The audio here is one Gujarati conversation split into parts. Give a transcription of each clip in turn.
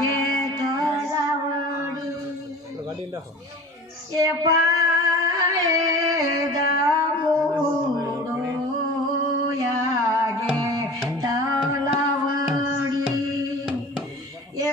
घेत जावडी ए पाय दामोडो या घेत लावडी ए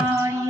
Maria.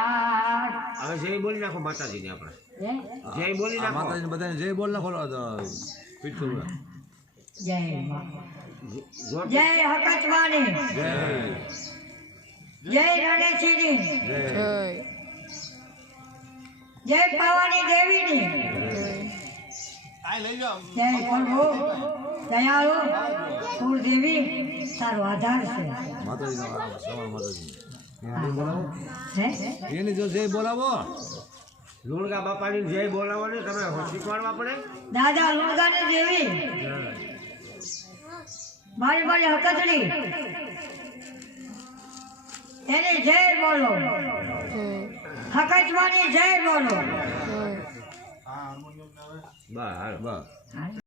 હવે જય બોલી નાખો માતાજીને આપણે. જય બોલી નાખો. માતાજીને બધાને જય બોલ નાખો પીઠ કરું જય જય હકતવાની જય. જય રણેશીની. જય. જય ભવાની દેવીની. જય પ્રભુ. દયાળુ. કુળદેવી. તારો આધાર છે. માતાજી હે એની જો જય બોલાવો. લુણગા બાપાની જય બોલાવો ને તમે શીખવાડવા પડે? દાદા લુણગાની જેવી. મારી મારી હકતડી એની જય બોલો. હકતવાની જય બોલો. બસ બસ